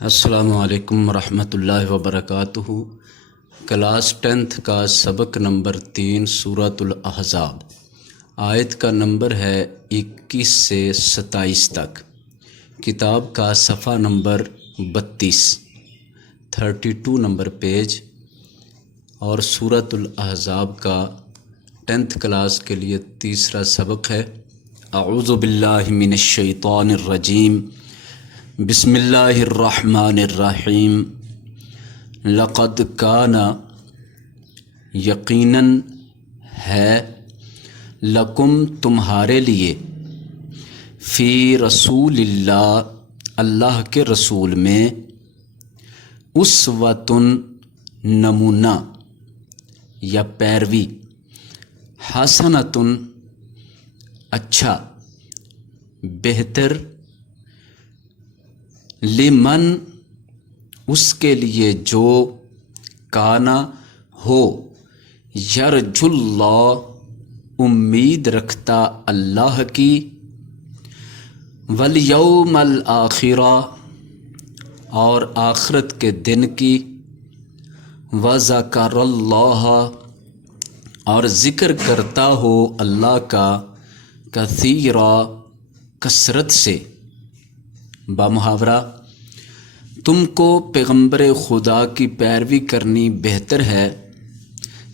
السلام علیکم ورحمۃ اللہ وبرکاتہ۔ کلاس 10th کا سبق نمبر 3 سورۃ الاحزاب، آیت کا نمبر ہے 21 سے 27 تک، کتاب کا صفحہ نمبر 32 نمبر پیج، اور سورۃ الاحزاب کا 10th کلاس کے لیے تیسرا سبق ہے۔ اعوذ باللہ من الشیطان الرجیم، بسم اللہ الرحمن الرحیم۔ لقد کان، یقیناً ہے، لکم تمہارے لیے، فی رسول اللہ اللہ کے رسول میں، اسوۃ نمونہ یا پیروی، حسنۃ اچھا، بہتر، لمن اس کے لیے جو، کانا ہو، یرجو اللہ امید رکھتا اللہ کی، والیوم الآخرہ اور آخرت کے دن کی، وذکر اللہ اور ذکر کرتا ہو اللہ کا، کثیرا کثرت سے۔ بامحاورہ، تم کو پیغمبر خدا کی پیروی کرنی بہتر ہے،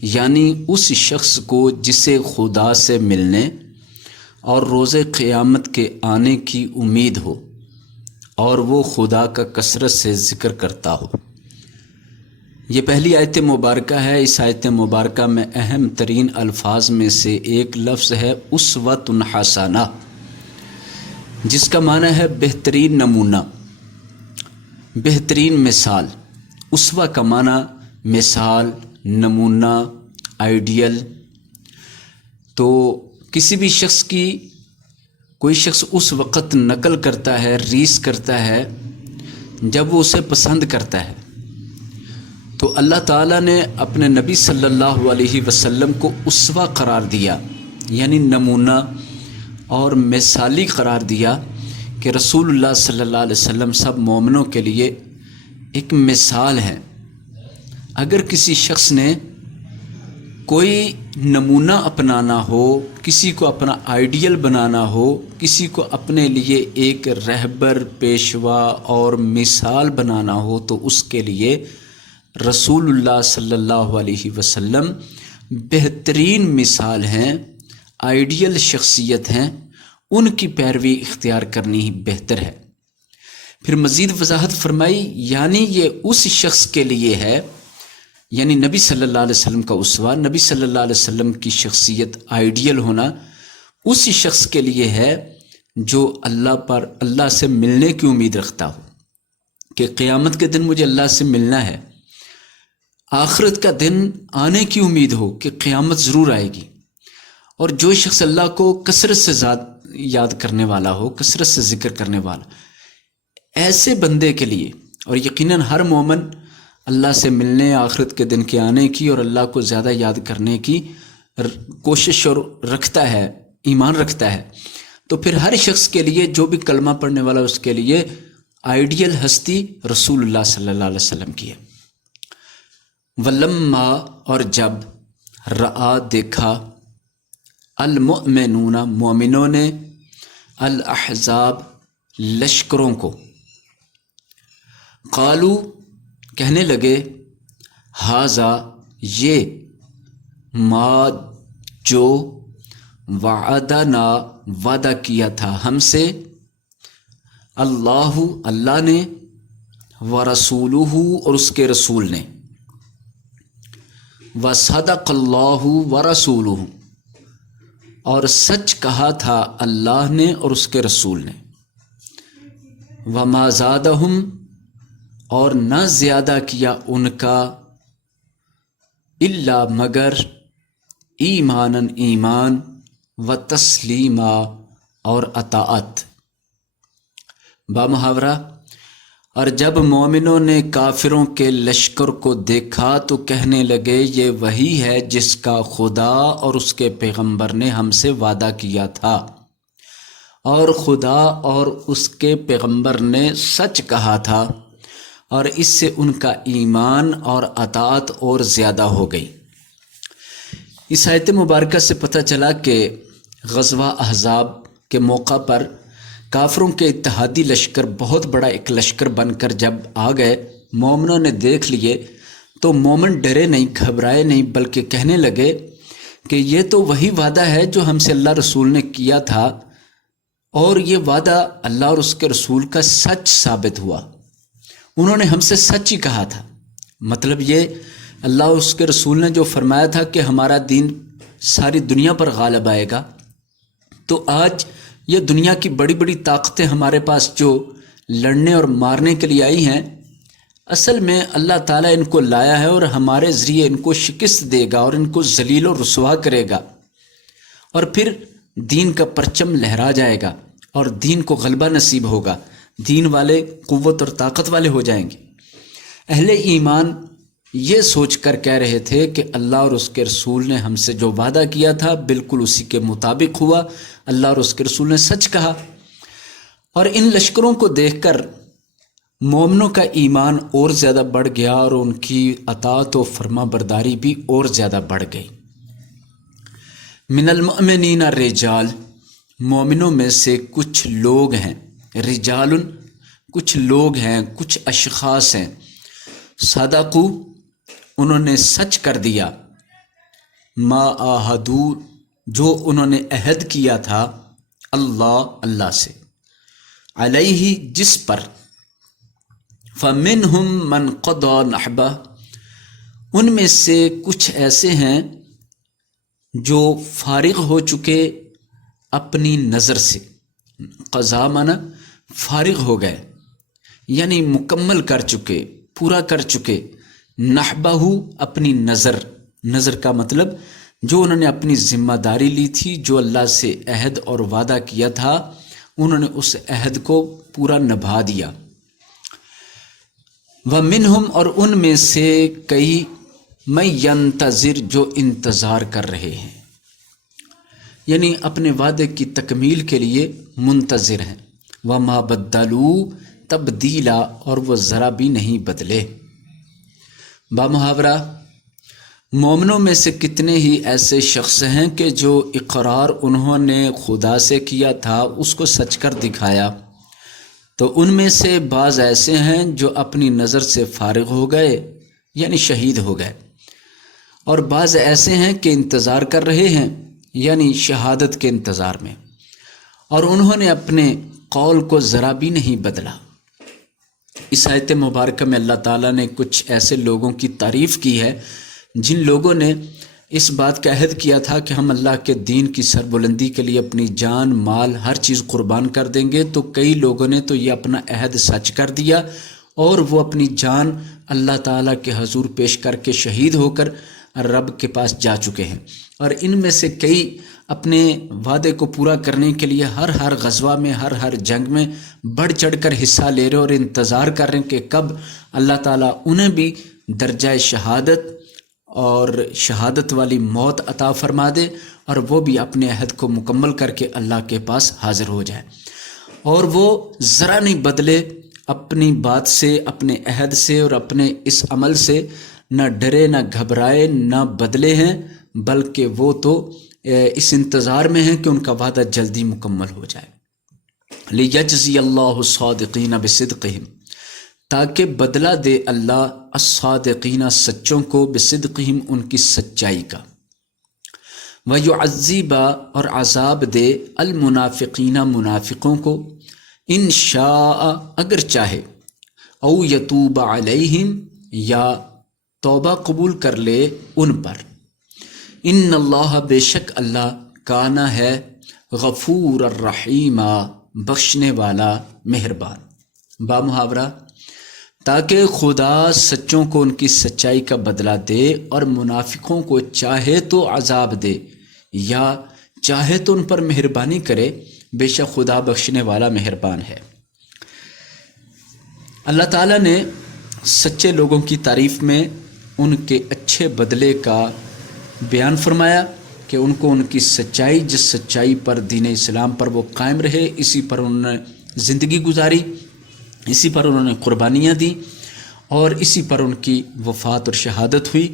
یعنی اس شخص کو جسے خدا سے ملنے اور روز قیامت کے آنے کی امید ہو اور وہ خدا کا کثرت سے ذکر کرتا ہو۔ یہ پہلی آیت مبارکہ ہے۔ اس آیت مبارکہ میں اہم ترین الفاظ میں سے ایک لفظ ہے اسوۃ حسنہ، جس کا معنی ہے بہترین نمونہ، بہترین مثال۔ اسوہ کا معنی مثال، نمونہ، آئیڈیل۔ تو کسی بھی شخص کی کوئی شخص اس وقت نقل کرتا ہے، ریس کرتا ہے، جب وہ اسے پسند کرتا ہے۔ تو اللہ تعالیٰ نے اپنے نبی صلی اللہ علیہ وسلم کو اسوہ قرار دیا، یعنی نمونہ اور مثالی قرار دیا، کہ رسول اللہ صلی اللہ علیہ وسلم سب مومنوں کے لیے ایک مثال ہے۔ اگر کسی شخص نے کوئی نمونہ اپنانا ہو، کسی کو اپنا آئیڈیل بنانا ہو، کسی کو اپنے لیے ایک رہبر، پیشوا اور مثال بنانا ہو، تو اس کے لیے رسول اللہ صلی اللہ علیہ وسلم بہترین مثال ہیں، آئیڈیل شخصیت ہیں، ان کی پیروی اختیار کرنی ہی بہتر ہے۔ پھر مزید وضاحت فرمائی، یعنی یہ اس شخص کے لیے ہے، یعنی نبی صلی اللہ علیہ وسلم کا اسوہ، نبی صلی اللہ علیہ وسلم کی شخصیت آئیڈیل ہونا اس شخص کے لیے ہے جو اللہ سے ملنے کی امید رکھتا ہو، کہ قیامت کے دن مجھے اللہ سے ملنا ہے، آخرت کا دن آنے کی امید ہو کہ قیامت ضرور آئے گی۔ اور جو شخص اللہ کو کثرت سے یاد کرنے والا ہو، کثرت سے ذکر کرنے والا، ایسے بندے کے لیے، اور یقیناً ہر مومن اللہ سے ملنے، آخرت کے دن کے آنے کی اور اللہ کو زیادہ یاد کرنے کی کوشش اور رکھتا ہے، ایمان رکھتا ہے، تو پھر ہر شخص کے لیے، جو بھی کلمہ پڑھنے والا، اس کے لیے آئیڈیل ہستی رسول اللہ صلی اللہ علیہ وسلم کی ہے۔ ولما اور جب، رآ دیکھا، المؤمنون مومنوں نے، الاحزاب لشکروں کو، قالو کہنے لگے، ھذا یہ، ما جو، وعدنا وعدہ کیا تھا ہم سے، اللہ نے، ورسولہ اور اس کے رسول نے، وصدق اللہ ورسولہ اور سچ کہا تھا اللہ نے اور اس کے رسول نے، وما زادہم اور نہ زیادہ کیا ان کا، الا مگر، ایماناً ایمان، و تسلیما اور اطاعت۔ بامحاورہ، اور جب مومنوں نے کافروں کے لشکر کو دیکھا تو کہنے لگے، یہ وہی ہے جس کا خدا اور اس کے پیغمبر نے ہم سے وعدہ کیا تھا، اور خدا اور اس کے پیغمبر نے سچ کہا تھا۔ اور اس سے ان کا ایمان اور اطاعت اور زیادہ ہو گئی۔ اس آیت مبارکہ سے پتہ چلا کہ غزوہ احزاب کے موقع پر کافروں کے اتحادی لشکر بہت بڑا ایک لشکر بن کر جب آ گئے، مومنوں نے دیکھ لیے تو مومن ڈرے نہیں، گھبرائے نہیں، بلکہ کہنے لگے کہ یہ تو وہی وعدہ ہے جو ہم سے اللہ رسول نے کیا تھا، اور یہ وعدہ اللہ اور اس کے رسول کا سچ ثابت ہوا۔ انہوں نے ہم سے سچ ہی کہا تھا، مطلب یہ اللہ اور اس کے رسول نے جو فرمایا تھا کہ ہمارا دین ساری دنیا پر غالب آئے گا، تو آج یہ دنیا کی بڑی بڑی طاقتیں ہمارے پاس جو لڑنے اور مارنے کے لیے آئی ہیں، اصل میں اللہ تعالیٰ ان کو لایا ہے اور ہمارے ذریعے ان کو شکست دے گا اور ان کو ذلیل و رسوا کرے گا، اور پھر دین کا پرچم لہرا جائے گا اور دین کو غلبہ نصیب ہوگا، دین والے قوت اور طاقت والے ہو جائیں گے۔ اہل ایمان یہ سوچ کر کہہ رہے تھے کہ اللہ اور اس کے رسول نے ہم سے جو وعدہ کیا تھا بالکل اسی کے مطابق ہوا، اللہ اور اس کے رسول نے سچ کہا۔ اور ان لشکروں کو دیکھ کر مومنوں کا ایمان اور زیادہ بڑھ گیا اور ان کی اطاعت و فرما برداری بھی اور زیادہ بڑھ گئی۔ من المؤمنین رجال، مومنوں میں سے کچھ لوگ ہیں، رجال کچھ لوگ ہیں، کچھ اشخاص ہیں، صدقوا انہوں نے سچ کر دیا، ما عاہدوا جو انہوں نے عہد کیا تھا اللہ سے، علیہ جس پر، فمنہم من قضى نحبہ ان میں سے کچھ ایسے ہیں جو فارغ ہو چکے اپنی نظر سے، قضا معنی فارغ ہو گئے، یعنی مکمل کر چکے، پورا کر چکے، نحبہ اپنی نظر کا مطلب جو انہوں نے اپنی ذمہ داری لی تھی، جو اللہ سے عہد اور وعدہ کیا تھا، انہوں نے اس عہد کو پورا نبھا دیا۔ وَمِنْهُمْ اور ان میں سے کئی مَن يَنْتَظِرُ جو انتظار کر رہے ہیں، یعنی اپنے وعدے کی تکمیل کے لیے منتظر ہیں۔ وَمَا بَدَّلُوا تبدیلا اور وہ ذرا بھی نہیں بدلے۔ بامحاورہ مومنوں میں سے کتنے ہی ایسے شخص ہیں کہ جو اقرار انہوں نے خدا سے کیا تھا اس کو سچ کر دکھایا، تو ان میں سے بعض ایسے ہیں جو اپنی نظر سے فارغ ہو گئے یعنی شہید ہو گئے، اور بعض ایسے ہیں کہ انتظار کر رہے ہیں یعنی شہادت کے انتظار میں، اور انہوں نے اپنے قول کو ذرا بھی نہیں بدلا۔ اس آیت مبارکہ میں اللہ تعالیٰ نے کچھ ایسے لوگوں کی تعریف کی ہے جن لوگوں نے اس بات کا عہد کیا تھا کہ ہم اللہ کے دین کی سربلندی کے لیے اپنی جان مال ہر چیز قربان کر دیں گے، تو کئی لوگوں نے تو یہ اپنا عہد سچ کر دیا اور وہ اپنی جان اللہ تعالیٰ کے حضور پیش کر کے شہید ہو کر رب کے پاس جا چکے ہیں۔ اور ان میں سے کئی اپنے وعدے کو پورا کرنے کے لیے ہر غزوہ میں ہر جنگ میں بڑھ چڑھ کر حصہ لے رہے اور انتظار کر رہے ہیں کہ کب اللہ تعالیٰ انہیں بھی درجہ شہادت اور شہادت والی موت عطا فرما دے اور وہ بھی اپنے عہد کو مکمل کر کے اللہ کے پاس حاضر ہو جائے، اور وہ ذرا نہیں بدلے اپنی بات سے، اپنے عہد سے اور اپنے اس عمل سے، نہ ڈرے نہ گھبرائے نہ بدلے ہیں، بلکہ وہ تو اس انتظار میں ہیں کہ ان کا وعدہ جلدی مکمل ہو جائے۔ لِيَجْزِيَ اللَّهُ الصَّادِقِينَ بِصِدْقِهِمْ تاکہ بدلہ دے اللہ الصادقین سچوں کو، بصدقہم ان کی سچائی کا، وَيُعَذِّبَ اور عذاب دے المنافقین منافقوں کو، ان شاء اگر چاہے، او یتوب علیہم یا توبہ قبول کر لے ان پر، ان اللہ بے شک اللہ کانا ہے غفور الرحیم بخشنے والا مہربان۔ بامحاورہ تاکہ خدا سچوں کو ان کی سچائی کا بدلہ دے اور منافقوں کو چاہے تو عذاب دے یا چاہے تو ان پر مہربانی کرے، بے شک خدا بخشنے والا مہربان ہے۔ اللہ تعالیٰ نے سچے لوگوں کی تعریف میں ان کے اچھے بدلے کا بیان فرمایا کہ ان کو ان کی سچائی، جس سچائی پر دین اسلام پر وہ قائم رہے، اسی پر انہوں نے زندگی گزاری، اسی پر انہوں نے قربانیاں دیں، اور اسی پر ان کی وفات اور شہادت ہوئی۔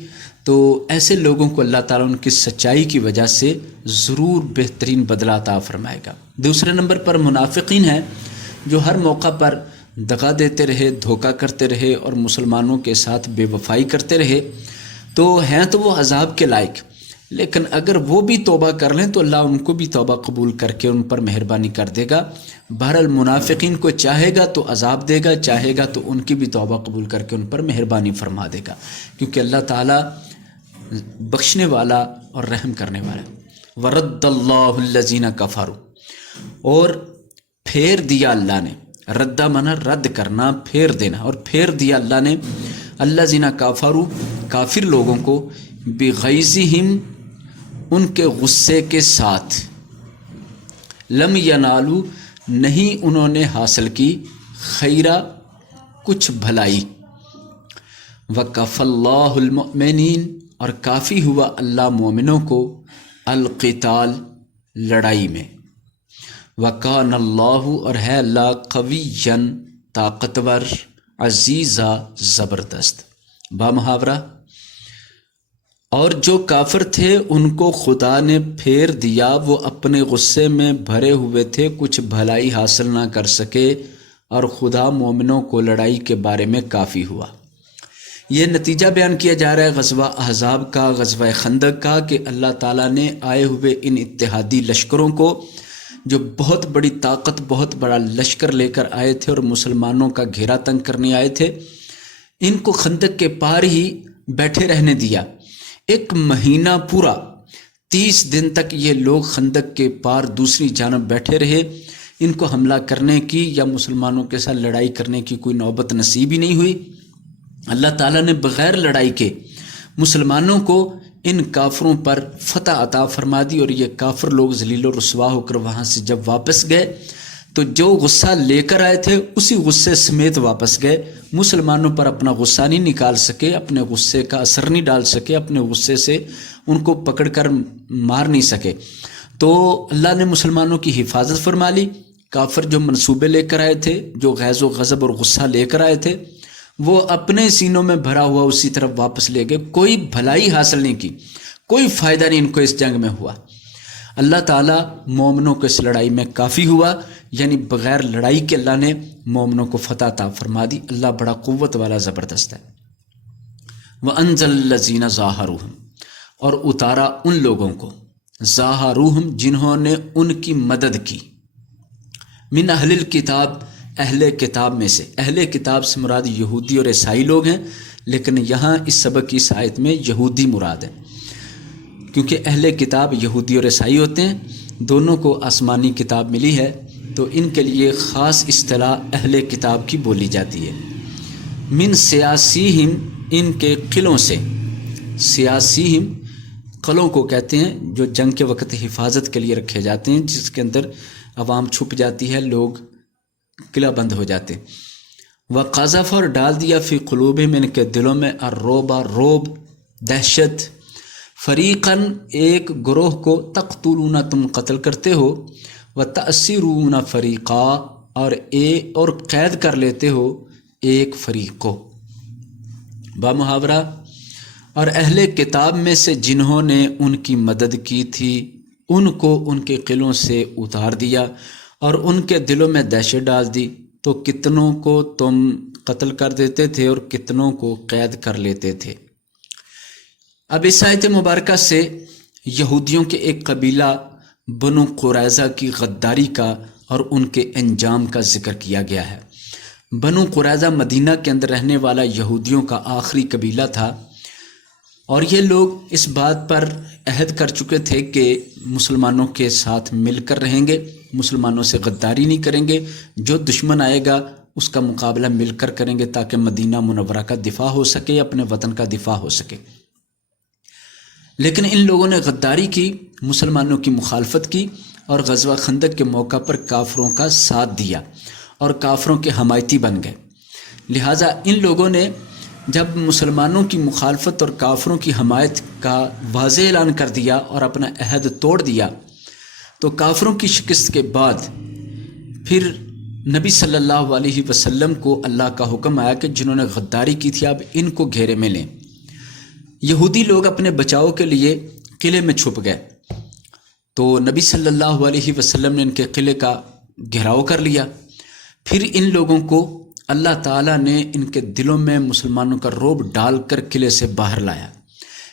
تو ایسے لوگوں کو اللہ تعالیٰ ان کی سچائی کی وجہ سے ضرور بہترین بدلہ عطا فرمائے گا۔ دوسرے نمبر پر منافقین ہیں جو ہر موقع پر دغا دیتے رہے، دھوکہ کرتے رہے اور مسلمانوں کے ساتھ بے وفائی کرتے رہے، تو ہیں تو وہ عذاب کے لائق، لیکن اگر وہ بھی توبہ کر لیں تو اللہ ان کو بھی توبہ قبول کر کے ان پر مہربانی کر دے گا۔ بہرحال منافقین کو چاہے گا تو عذاب دے گا، چاہے گا تو ان کی بھی توبہ قبول کر کے ان پر مہربانی فرما دے گا، کیونکہ اللہ تعالیٰ بخشنے والا اور رحم کرنے والا ہے۔ وَرَدَّ اللَّهُ الَّذِينَ كَفَرُوا، اور پھیر دیا اللہ نے، ردہ مانا رد کرنا، پھیر دینا، اور پھیر دیا اللہ نے الَّذِينَ كَفَرُوا کافر لوگوں کو، بِغَيْظِهِمْ ان کے غصے کے ساتھ، لم ینالو نہیں انہوں نے حاصل کی، خیرہ کچھ بھلائی، وَكَفَى اللَّهُ الْمُؤْمِنِينَ اور کافی ہوا اللہ مومنوں کو، القتال لڑائی میں، وَكَانَ اللَّهُ اور ہے اللہ قَوِيًّا طاقتور، عزیزا زبردست۔ بامحاورہ، اور جو کافر تھے ان کو خدا نے پھیر دیا، وہ اپنے غصے میں بھرے ہوئے تھے، کچھ بھلائی حاصل نہ کر سکے، اور خدا مومنوں کو لڑائی کے بارے میں کافی ہوا۔ یہ نتیجہ بیان کیا جا رہا ہے غزوہ احزاب کا، غزوہ خندق کا، کہ اللہ تعالیٰ نے آئے ہوئے ان اتحادی لشکروں کو، جو بہت بڑی طاقت، بہت بڑا لشکر لے کر آئے تھے اور مسلمانوں کا گھیرا تنگ کرنے آئے تھے، ان کو خندق کے پار ہی بیٹھے رہنے دیا۔ ایک مہینہ پورا 30 دن تک یہ لوگ خندق کے پار دوسری جانب بیٹھے رہے، ان کو حملہ کرنے کی یا مسلمانوں کے ساتھ لڑائی کرنے کی کوئی نوبت نصیب ہی نہیں ہوئی۔ اللہ تعالیٰ نے بغیر لڑائی کے مسلمانوں کو ان کافروں پر فتح عطا فرما دی، اور یہ کافر لوگ ذلیل و رسوا ہو کر وہاں سے جب واپس گئے تو جو غصہ لے کر آئے تھے اسی غصے سمیت واپس گئے، مسلمانوں پر اپنا غصہ نہیں نکال سکے، اپنے غصے کا اثر نہیں ڈال سکے، اپنے غصے سے ان کو پکڑ کر مار نہیں سکے۔ تو اللہ نے مسلمانوں کی حفاظت فرما لی۔ کافر جو منصوبے لے کر آئے تھے، جو غیظ و غضب اور غصہ لے کر آئے تھے، وہ اپنے سینوں میں بھرا ہوا اسی طرف واپس لے گئے، کوئی بھلائی حاصل نہیں کی، کوئی فائدہ نہیں ان کو اس جنگ میں ہوا۔ اللہ تعالیٰ مومنوں کو اس لڑائی میں کافی ہوا، یعنی بغیر لڑائی کے اللہ نے مومنوں کو فتح عطا فرما دی۔ اللہ بڑا قوت والا زبردست ہے۔ وَأَنزَلَ الَّذِينَ ظَاهَرُوهُمْ اور اتارا ان لوگوں کو، ظَاهَرُوهُمْ جنہوں نے ان کی مدد کی، من اہل الکتاب اہل کتاب میں سے۔ اہل کتاب سے مراد یہودی اور عیسائی لوگ ہیں، لیکن یہاں اس سبق کی اس آیت میں یہودی مراد ہے، کیونکہ اہل کتاب یہودی اور عیسائی ہوتے ہیں، دونوں کو آسمانی کتاب ملی ہے، تو ان کے لیے خاص اصطلاح اہل کتاب کی بولی جاتی ہے۔ من سیاسیہم ان کے قلعوں سے، سیاسیہم قلعوں کو کہتے ہیں جو جنگ کے وقت حفاظت کے لیے رکھے جاتے ہیں، جس کے اندر عوام چھپ جاتی ہے، لوگ قلعہ بند ہو جاتے ہیں۔ وَقَذَفَ اور ڈال دیا فی قلوبہم ان کے دلوں میں، الرعب روب، دہشت، فریقاً ایک گروہ کو، تقتلون تم قتل کرتے ہو، وَتَأْسِرُونَ فریقا اور قید کر لیتے ہو ایک فریق کو۔ بامحاورہ، اور اہل کتاب میں سے جنہوں نے ان کی مدد کی تھی ان کو ان کے قلعوں سے اتار دیا اور ان کے دلوں میں دہشت ڈال دی، تو کتنوں کو تم قتل کر دیتے تھے اور کتنوں کو قید کر لیتے تھے۔ اب اس آیت مبارکہ سے یہودیوں کے ایک قبیلہ بنو قریظہ کی غداری کا اور ان کے انجام کا ذکر کیا گیا ہے۔ بنو قریظہ مدینہ کے اندر رہنے والا یہودیوں کا آخری قبیلہ تھا، اور یہ لوگ اس بات پر عہد کر چکے تھے کہ مسلمانوں کے ساتھ مل کر رہیں گے، مسلمانوں سے غداری نہیں کریں گے، جو دشمن آئے گا اس کا مقابلہ مل کر کریں گے تاکہ مدینہ منورہ کا دفاع ہو سکے، اپنے وطن کا دفاع ہو سکے۔ لیکن ان لوگوں نے غداری کی، مسلمانوں کی مخالفت کی، اور غزوہ خندق کے موقع پر کافروں کا ساتھ دیا اور کافروں کے حمایتی بن گئے۔ لہٰذا ان لوگوں نے جب مسلمانوں کی مخالفت اور کافروں کی حمایت کا واضح اعلان کر دیا اور اپنا عہد توڑ دیا، تو کافروں کی شکست کے بعد پھر نبی صلی اللہ علیہ وسلم کو اللہ کا حکم آیا کہ جنہوں نے غداری کی تھی اب ان کو گھیرے میں لیں۔ یہودی لوگ اپنے بچاؤ کے لیے قلعے میں چھپ گئے، تو نبی صلی اللہ علیہ وسلم نے ان کے قلعے کا گھیراؤ کر لیا۔ پھر ان لوگوں کو اللہ تعالیٰ نے ان کے دلوں میں مسلمانوں کا رعب ڈال کر قلعے سے باہر لایا۔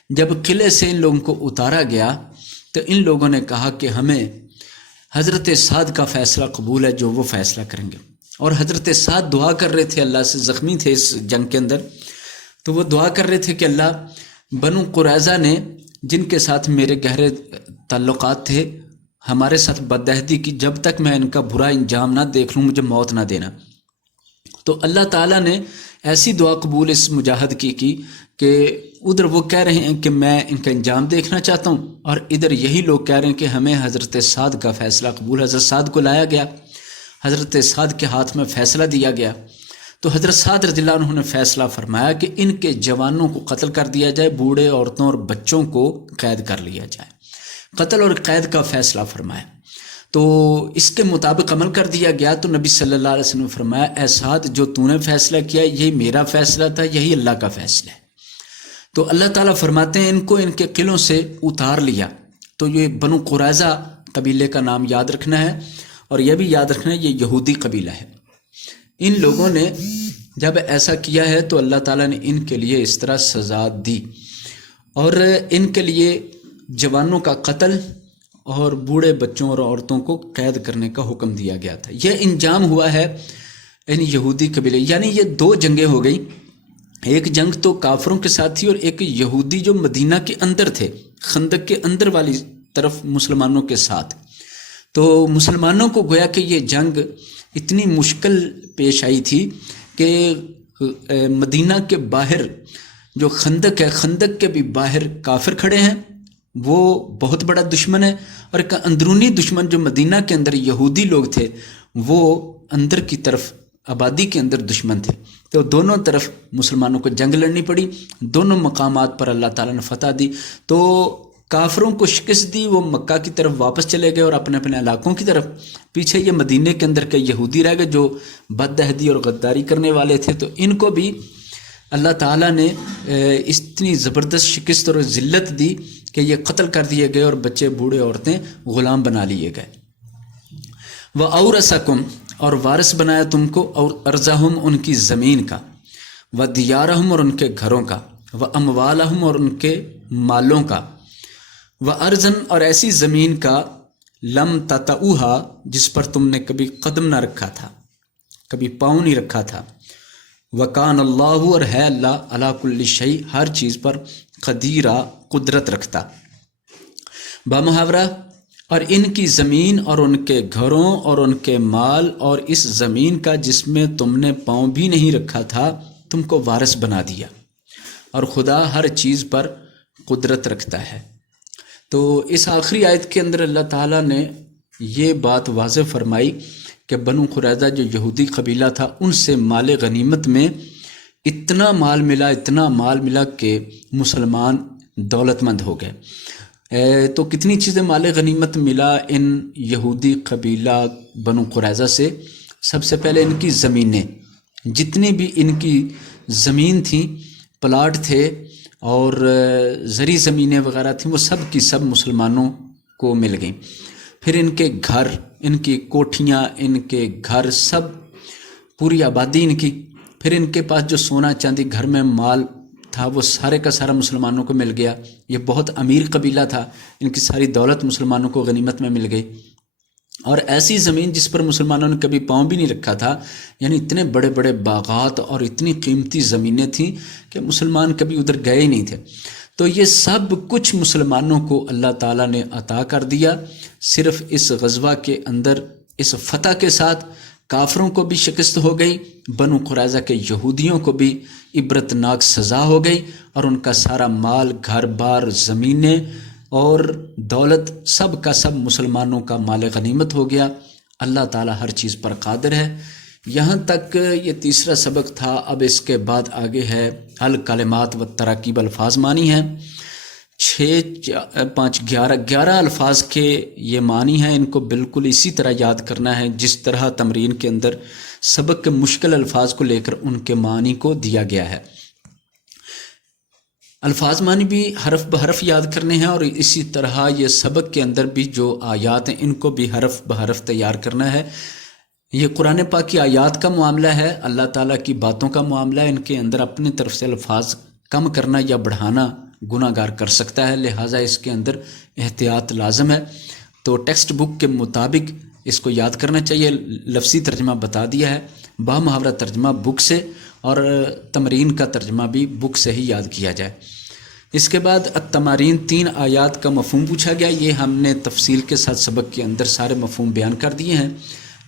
جب قلعے سے ان لوگوں کو اتارا گیا تو ان لوگوں نے کہا کہ ہمیں حضرت سعد کا فیصلہ قبول ہے، جو وہ فیصلہ کریں گے۔ اور حضرت سعد دعا کر رہے تھے، اللہ سے زخمی تھے اس جنگ کے اندر، تو وہ دعا کر رہے تھے کہ اللہ، بنو قریظہ نے جن کے ساتھ میرے گہرے تعلقات تھے ہمارے ساتھ بدعہدی کی، جب تک میں ان کا برا انجام نہ دیکھ لوں مجھے موت نہ دینا۔ تو اللہ تعالیٰ نے ایسی دعا قبول اس مجاہد کی کہ ادھر وہ کہہ رہے ہیں کہ میں ان کا انجام دیکھنا چاہتا ہوں، اور ادھر یہی لوگ کہہ رہے ہیں کہ ہمیں حضرت سعد کا فیصلہ قبول۔ حضرت سعد کو لایا گیا، حضرت سعد کے ہاتھ میں فیصلہ دیا گیا، تو حضرت سعد رضی اللہ عنہ نے فیصلہ فرمایا کہ ان کے جوانوں کو قتل کر دیا جائے، بوڑھے عورتوں اور بچوں کو قید کر لیا جائے۔ قتل اور قید کا فیصلہ فرمایا، تو اس کے مطابق عمل کر دیا گیا۔ تو نبی صلی اللہ علیہ وسلم نے فرمایا، اے سعد، جو تو نے فیصلہ کیا یہی میرا فیصلہ تھا، یہی اللہ کا فیصلہ ہے۔ تو اللہ تعالیٰ فرماتے ہیں ان کو ان کے قلعوں سے اتار لیا۔ تو یہ بنو قریظہ قبیلے کا نام یاد رکھنا ہے، اور یہ بھی یاد رکھنا ہے یہ یہودی قبیلہ ہے۔ ان لوگوں نے جب ایسا کیا ہے تو اللہ تعالیٰ نے ان کے لیے اس طرح سزا دی، اور ان کے لیے جوانوں کا قتل اور بوڑھے بچوں اور عورتوں کو قید کرنے کا حکم دیا گیا تھا۔ یہ انجام ہوا ہے ان یہودی قبیلے، یعنی یہ دو جنگیں ہو گئی، ایک جنگ تو کافروں کے ساتھ تھی، اور ایک یہودی جو مدینہ کے اندر تھے، خندق کے اندر والی طرف مسلمانوں کے ساتھ۔ تو مسلمانوں کو گویا کہ یہ جنگ اتنی مشکل پیش آئی تھی کہ مدینہ کے باہر جو خندق ہے، خندق کے بھی باہر کافر کھڑے ہیں، وہ بہت بڑا دشمن ہے، اور ایک اندرونی دشمن جو مدینہ کے اندر یہودی لوگ تھے وہ اندر کی طرف آبادی کے اندر دشمن تھے۔ تو دونوں طرف مسلمانوں کو جنگ لڑنی پڑی، دونوں مقامات پر اللہ تعالیٰ نے فتح دی۔ تو کافروں کو شکست دی، وہ مکہ کی طرف واپس چلے گئے اور اپنے اپنے علاقوں کی طرف، پیچھے یہ مدینے کے اندر کے یہودی رہ گئے جو بدعہدی اور غداری کرنے والے تھے۔ تو ان کو بھی اللہ تعالیٰ نے اتنی زبردست شکست اور ذلت دی کہ یہ قتل کر دیے گئے، اور بچے بوڑھے عورتیں غلام بنا لیے گئے۔ وَأَوْرَثَكُمْ، اور وارث بنایا تم کو، اور ارضہم، ان کی زمین کا، وَدِيَارَهُمْ، اور ان کے گھروں کا، وَأَمْوَالَهُمْ، اور ان کے مالوں کا، وَأَرْضًا، اور ایسی زمین کا، لَمْ تَطَئُوهَا، جس پر تم نے کبھی قدم نہ رکھا تھا، کبھی پاؤں نہیں رکھا تھا، وَكَانَ اللَّهُ، اور ہے اللہ، عَلَى كُلِّ شَيْءٍ، ہر چیز پر، قدیرہ، قدرت رکھتا۔ بامحاورہ، اور ان کی زمین اور ان کے گھروں اور ان کے مال اور اس زمین کا جس میں تم نے پاؤں بھی نہیں رکھا تھا تم کو وارث بنا دیا، اور خدا ہر چیز پر قدرت رکھتا ہے۔ تو اس آخری آیت کے اندر اللہ تعالیٰ نے یہ بات واضح فرمائی کہ بنو قریظہ جو یہودی قبیلہ تھا ان سے مال غنیمت میں اتنا مال ملا کہ مسلمان دولت مند ہو گئے۔ تو کتنی چیزیں مال غنیمت ملا ان یہودی قبیلہ بنو قریظہ سے؟ سب سے پہلے ان کی زمینیں، جتنی بھی ان کی زمین تھیں، پلاٹ تھے اور زرعی زمینیں وغیرہ تھیں، وہ سب کی سب مسلمانوں کو مل گئیں۔ پھر ان کے گھر، ان کی کوٹھیاں، ان کے گھر، سب پوری آبادی ان کی۔ پھر ان کے پاس جو سونا چاندی گھر میں مال تھا وہ سارے کا سارا مسلمانوں کو مل گیا۔ یہ بہت امیر قبیلہ تھا، ان کی ساری دولت مسلمانوں کو غنیمت میں مل گئی۔ اور ایسی زمین جس پر مسلمانوں نے کبھی پاؤں بھی نہیں رکھا تھا، یعنی اتنے بڑے بڑے باغات اور اتنی قیمتی زمینیں تھیں کہ مسلمان کبھی ادھر گئے ہی نہیں تھے۔ تو یہ سب کچھ مسلمانوں کو اللہ تعالیٰ نے عطا کر دیا۔ صرف اس غزوہ کے اندر اس فتح کے ساتھ کافروں کو بھی شکست ہو گئی، بنو قریظہ کے یہودیوں کو بھی عبرتناک سزا ہو گئی، اور ان کا سارا مال، گھر بار، زمینیں اور دولت سب کا سب مسلمانوں کا مال غنیمت ہو گیا۔ اللہ تعالیٰ ہر چیز پر قادر ہے۔ یہاں تک یہ تیسرا سبق تھا۔ اب اس کے بعد آگے ہے الکلمات و تراکیب، الفاظ مانی ہیں 6 5 11 الفاظ کے یہ معنی ہیں. ان کو بالکل اسی طرح یاد کرنا ہے جس طرح تمرین کے اندر سبق کے مشکل الفاظ کو لے کر ان کے معنی کو دیا گیا ہے. الفاظ معنی بھی حرف بحرف یاد کرنے ہیں، اور اسی طرح یہ سبق کے اندر بھی جو آیات ہیں ان کو بھی حرف بحرف تیار کرنا ہے. یہ قرآن پاک کی آیات کا معاملہ ہے، اللہ تعالیٰ کی باتوں کا معاملہ ہے. ان کے اندر اپنی طرف سے الفاظ کم کرنا یا بڑھانا گناہ گار کر سکتا ہے، لہٰذا اس کے اندر احتیاط لازم ہے. تو ٹیکسٹ بک کے مطابق اس کو یاد کرنا چاہیے. لفظی ترجمہ بتا دیا ہے، با محاورہ ترجمہ بک سے، اور تمرین کا ترجمہ بھی بک سے ہی یاد کیا جائے. اس کے بعد التمارین 3 آیات کا مفہوم پوچھا گیا. یہ ہم نے تفصیل کے ساتھ سبق کے اندر سارے مفہوم بیان کر دیے ہیں،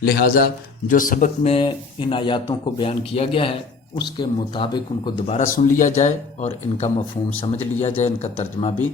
لہٰذا جو سبق میں ان آیاتوں کو بیان کیا گیا ہے اس کے مطابق ان کو دوبارہ سن لیا جائے اور ان کا مفہوم سمجھ لیا جائے، ان کا ترجمہ بھی